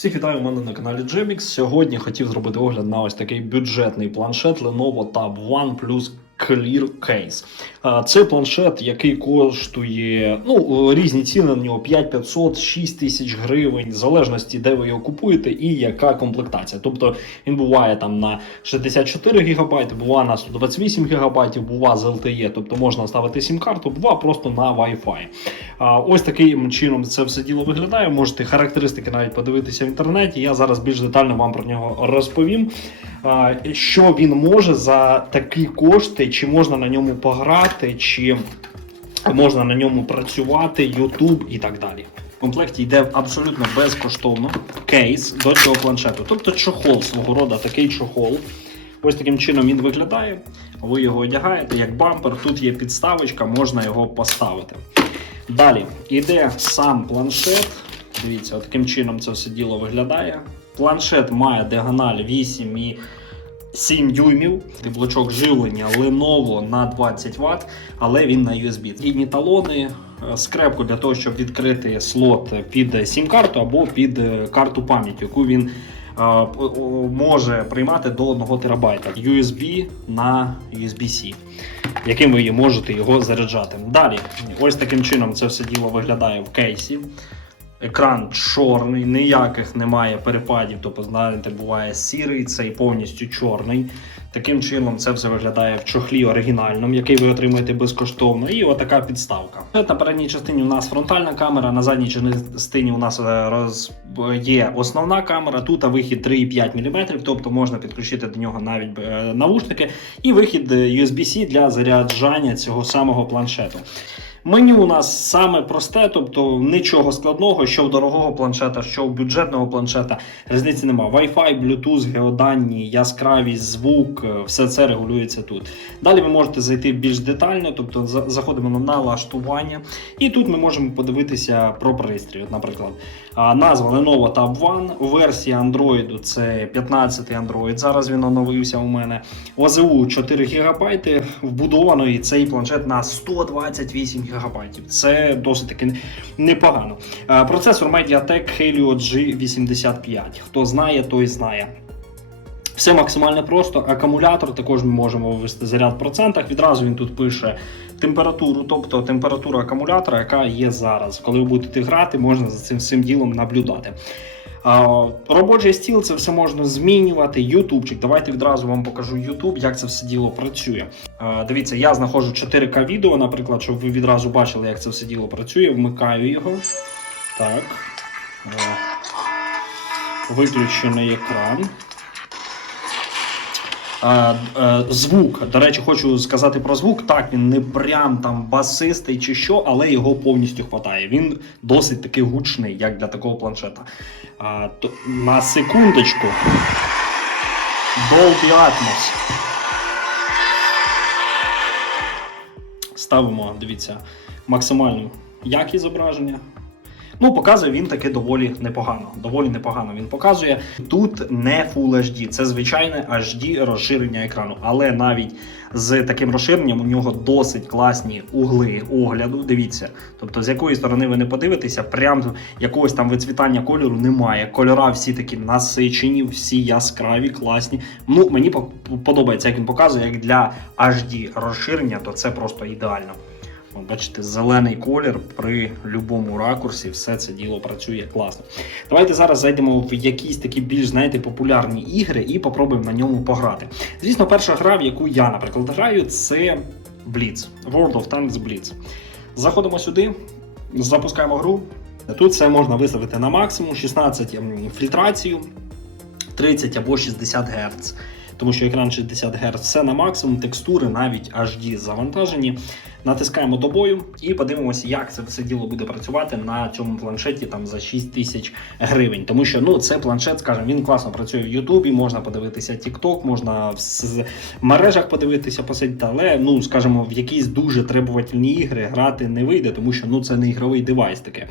Всіх вітаю у мене на каналі Gemix. Сьогодні хотів зробити огляд на ось такий бюджетний планшет Lenovo Tab One Plus Clear Case. Це планшет, який коштує ну, різні ціни на нього 5500, 6 тисяч гривень, в залежності, де ви його купуєте і яка комплектація. Тобто він буває там на 64 ГБ, буває на 128 ГБ, буває з LTE, тобто можна ставити сім-карту, буває просто на Wi-Fi. Ось таким чином це все діло виглядає. Можете характеристики навіть подивитися в інтернеті. Я зараз більш детально вам про нього розповім. Що він може за такі кошти, чи можна на ньому пограти, чи можна на ньому працювати, YouTube і так далі. В комплекті йде абсолютно безкоштовно кейс до цього планшету. Тобто чохол свого роду, такий чохол. Ось таким чином він виглядає. Ви його одягаєте як бампер. Тут є підставочка, можна його поставити. Далі йде сам планшет. Дивіться, от таким чином це все діло виглядає. Планшет має діагональ 8 і 7 дюймів. Блочок живлення Lenovo на 20 Вт, але він на USB. Гідні талони, е, скрепку для того, щоб відкрити слот під сім-карту або під е, карту пам'яті, яку він може приймати до 1 терабайта. USB на USB-C яким ви можете його заряджати. Далі, ось таким чином це все діло виглядає в кейсі. Екран чорний, ніяких немає перепадів, тобто, знаєте, буває сірий, цей повністю чорний. Таким чином це все виглядає в чохлі оригінальному, який ви отримаєте безкоштовно. І отака підставка. На передній частині у нас фронтальна камера, на задній частині у нас е, роз... є основна камера. Тут вихід 3,5 мм, тобто можна підключити до нього навіть е, навушники, і вихід е, USB-C для заряджання цього самого планшету. Меню у нас саме просте, тобто нічого складного, що в дорогого планшета, що в бюджетного планшета. Різниці немає. Wi-Fi, Bluetooth, геодані, яскравість, звук, е, все це регулюється тут. Далі ви можете зайти більш детально, тобто заходимо на налаштування, і тут ми можемо подивитися про пристрій. От, наприклад, назва Lenovo Tab One, версія Android це 15 Android. Зараз він оновився у мене. ОЗУ 4 ГБ, вбудовано і цей планшет на 128 ГБ. Це досить таки непогано. Процесор Mediatek Helio G85. Хто знає, той знає. Все максимально просто. Акумулятор також ми можемо ввести заряд в процентах. Відразу він тут пише температуру, тобто температура акумулятора, яка є зараз. Коли ви будете грати, можна за цим всім ділом наблюдати. Робочий стіл це все можна змінювати. Ютубчик. Давайте відразу вам покажу Ютуб, як це все діло працює. Дивіться, я знаходжу 4К відео, наприклад, щоб ви відразу бачили, як це все діло працює. Вмикаю його. Так. Виключений екран. А, е, звук, до речі, хочу сказати про звук. Так, він не прям там басистий чи що, але його повністю хватає. Він досить таки гучний, як для такого планшета. То, на секундочку. Dolby Atmos. Ставимо, дивіться, максимальну якість зображення. Ну, показує він таки доволі непогано. Доволі непогано він показує. Тут не Full HD, це звичайне HD розширення екрану. Але навіть з таким розширенням у нього досить класні угли огляду. Дивіться, тобто з якої сторони ви не подивитеся, прям якогось там вицвітання кольору немає. Кольора всі такі насичені, всі яскраві, класні. Ну, мені по- подобається, як він показує, як для HD розширення, то це просто ідеально. Бачите, зелений колір при будь-якому ракурсі, все це діло працює класно. Давайте зараз зайдемо в якісь такі більш знаєте, популярні ігри і попробуємо на ньому пограти. Звісно, перша гра, в яку я, наприклад, граю, це Blitz. World of Tanks Blitz. Заходимо сюди, запускаємо гру. Тут все можна виставити на максимум, 16 фільтрацію, 30 або 60 Гц. Тому що екран 60 Гц, все на максимум, текстури навіть HD завантажені. Натискаємо до бою і подивимося, як це все діло буде працювати на цьому планшеті там за 6 тисяч гривень. Тому що ну це планшет, скажімо, він класно працює в Ютубі, можна подивитися TikTok, можна в мережах подивитися, посидіти, але ну скажімо, в якісь дуже требувательні ігри грати не вийде, тому що ну це не ігровий девайс таке.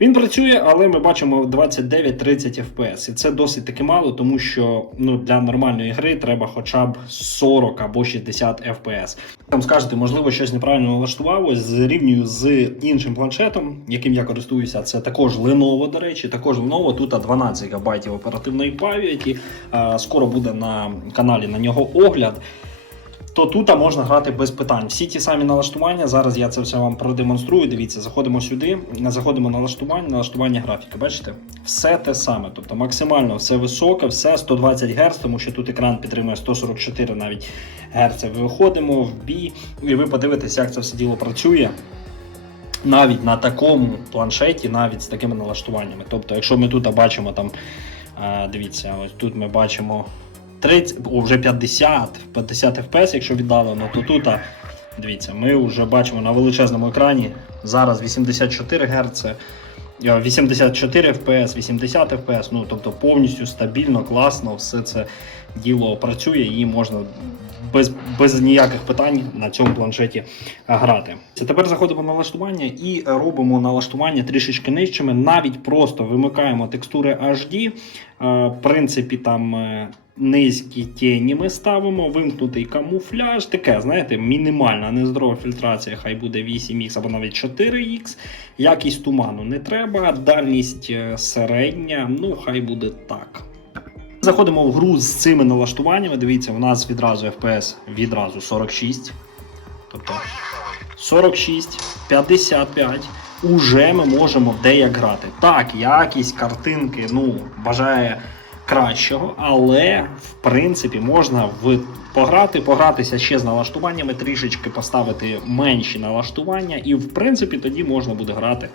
Він працює, але ми бачимо 29-30 FPS. І це досить таки мало, тому що ну, для нормальної гри треба хоча б 40 або 60 FPS. Там скажете, можливо, щось неправильно налаштував. Ось зрівнюю з іншим планшетом, яким я користуюся. Це також Lenovo, до речі, також Lenovo. Тут 12 ГБ оперативної пам'яті. Скоро буде на каналі на нього огляд. То тут можна грати без питань. Всі ті самі налаштування. Зараз я це все вам продемонструю. Дивіться, заходимо сюди, заходимо на налаштування, налаштування графіки. Бачите? Все те саме. Тобто максимально все високе, все 120 Гц, тому що тут екран підтримує 144 навіть Гц. Виходимо в бій, і ви подивитесь, як це все діло працює. Навіть на такому планшеті, навіть з такими налаштуваннями. Тобто, якщо ми тут бачимо там, е, дивіться, ось тут ми бачимо 30, о, вже 50, 50 FPS, якщо віддалено, то тут, дивіться, ми вже бачимо на величезному екрані. Зараз 84 Гц, е, 84 FPS, 80 FPS, ну тобто повністю стабільно, класно, все це діло працює і можна без, без ніяких питань на цьому планшеті грати. Це тепер заходимо на налаштування і робимо налаштування трішечки нижчими. Навіть просто вимикаємо текстури HD. Е, В принципі, там е, низькі тіні ми ставимо, вимкнутий камуфляж, таке, знаєте, мінімальна нездорова фільтрація, хай буде 8х або навіть 4х. Якість туману не треба, дальність е, середня, ну хай буде так. Заходимо в гру з цими налаштуваннями. Дивіться, у нас відразу FPS відразу 46. Тобто 46, 55. Уже ми можемо деяк грати. Так, якість картинки ну, бажає кращого, але в принципі можна в пограти, погратися ще з налаштуваннями, трішечки поставити менші налаштування, і в принципі тоді можна буде грати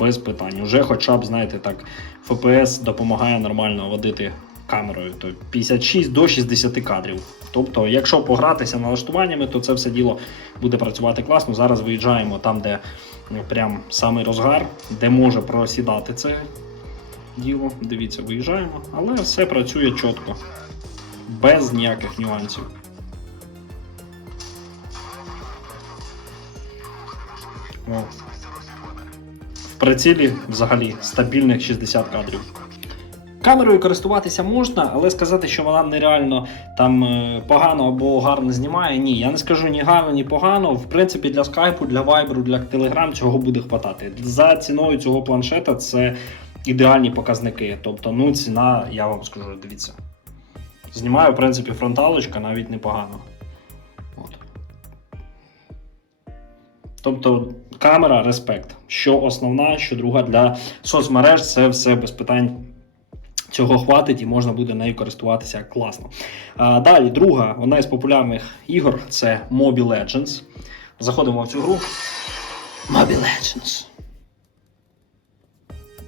без питань. Уже хоча б, знаєте, так, FPS допомагає нормально водити камерою, то 56 до 60 кадрів. Тобто, якщо погратися налаштуваннями, то це все діло буде працювати класно. Зараз виїжджаємо там, де прям самий розгар, де може просідати це діло. Дивіться, виїжджаємо, але все працює чітко, без ніяких нюансів. О. В прицілі взагалі стабільних 60 кадрів. Камерою користуватися можна, але сказати, що вона нереально там е, погано або гарно знімає. Ні, я не скажу ні гарно, ні погано. В принципі, для скайпу, для вайберу, для телеграм цього буде хватати. За ціною цього планшета це ідеальні показники. Тобто, ну ціна, я вам скажу, дивіться. Знімаю, в принципі, фронталочка навіть непогано. От. Тобто, камера респект. Що основна, що друга для соцмереж, це все без питань. Цього хватить і можна буде нею користуватися класно. А, далі, друга, одна із популярних ігор це Mobile Legends. Заходимо в цю гру. Mobile Legends.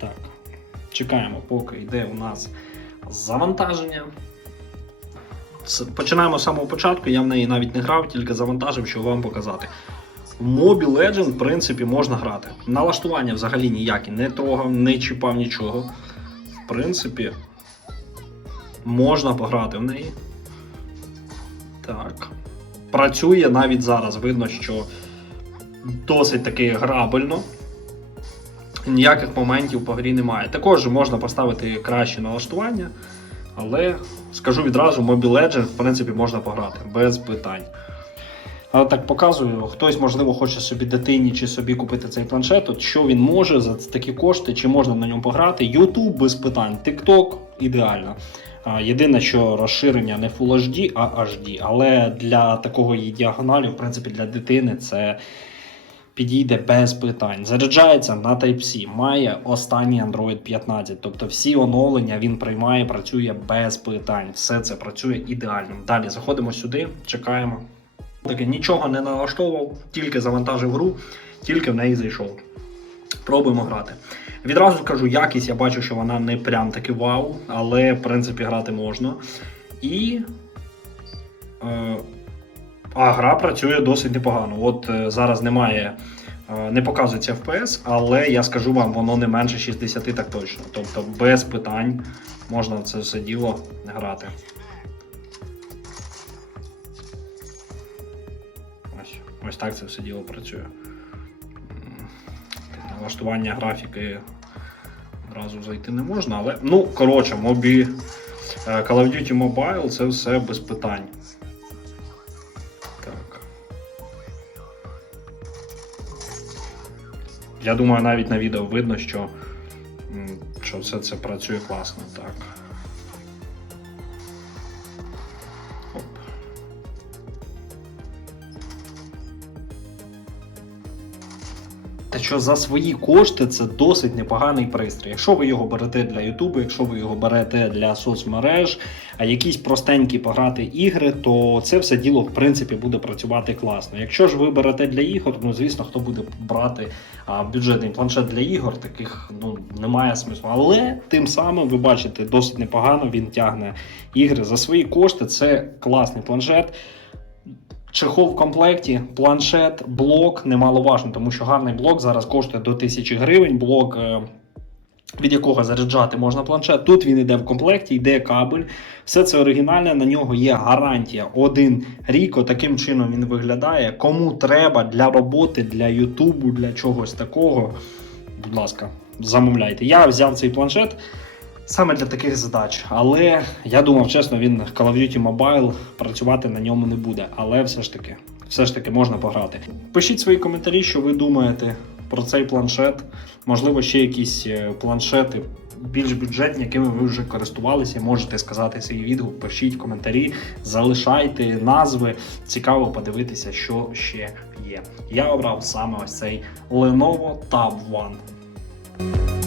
Так. Чекаємо, поки йде у нас завантаження. Починаємо з самого початку. Я в неї навіть не грав, тільки завантажив, щоб вам показати. В Mobile Legends, в принципі, можна грати. Налаштування взагалі ніякі не трогав, не чіпав нічого в принципі, можна пограти в неї. Так. Працює навіть зараз. Видно, що досить таки грабельно. Ніяких моментів по грі немає. Також можна поставити краще налаштування, але скажу відразу, Mobile Legends, в принципі, можна пограти без питань. Але так показую, хтось, можливо, хоче собі дитині чи собі купити цей планшет, от що він може за такі кошти, чи можна на ньому пограти. YouTube без питань, TikTok ідеально. Єдине, що розширення не Full HD, а HD. Але для такого її діагоналі, в принципі, для дитини це підійде без питань. Заряджається на Type-C, має останній Android 15. Тобто всі оновлення він приймає, працює без питань. Все це працює ідеально. Далі заходимо сюди, чекаємо. Таке нічого не налаштовував, тільки завантажив гру, тільки в неї зайшов. Пробуємо грати. Відразу скажу, якість я бачу, що вона не прям таки вау, але в принципі грати можна. І. Е, а гра працює досить непогано. От е, зараз немає, е, не показується FPS, але я скажу вам, воно не менше 60 так точно. Тобто без питань можна в це все діло грати. Ось, ось так це все діло працює. Налаштування графіки Одразу зайти не можна, але ну коротше, мобі е, Call of Duty Mobile це все без питань. Я думаю, навіть на відео видно, що, що все це працює класно. Так. Та що за свої кошти це досить непоганий пристрій. Якщо ви його берете для Ютубу, якщо ви його берете для соцмереж, а якісь простенькі пограти ігри, то це все діло в принципі буде працювати класно. Якщо ж ви берете для ігор, ну звісно, хто буде брати а, бюджетний планшет для ігор, таких ну немає смислу. Але тим самим ви бачите досить непогано. Він тягне ігри за свої кошти. Це класний планшет. Чехол в комплекті, планшет, блок немаловажно, тому що гарний блок зараз коштує до 1000 гривень. Блок, е, від якого заряджати можна планшет. Тут він йде в комплекті, йде кабель. Все це оригінальне, на нього є гарантія. Один рік. Таким чином він виглядає. Кому треба для роботи, для Ютубу, для чогось такого. Будь ласка, замовляйте. Я взяв цей планшет. Саме для таких задач, але я думав, чесно, він Call of Duty Mobile працювати на ньому не буде. Але все ж таки, все ж таки можна пограти. Пишіть свої коментарі, що ви думаєте про цей планшет. Можливо, ще якісь е, планшети більш бюджетні, якими ви вже користувалися. Можете сказати свій відгук, пишіть коментарі, залишайте назви. Цікаво подивитися, що ще є. Я обрав саме ось цей Lenovo Tab One.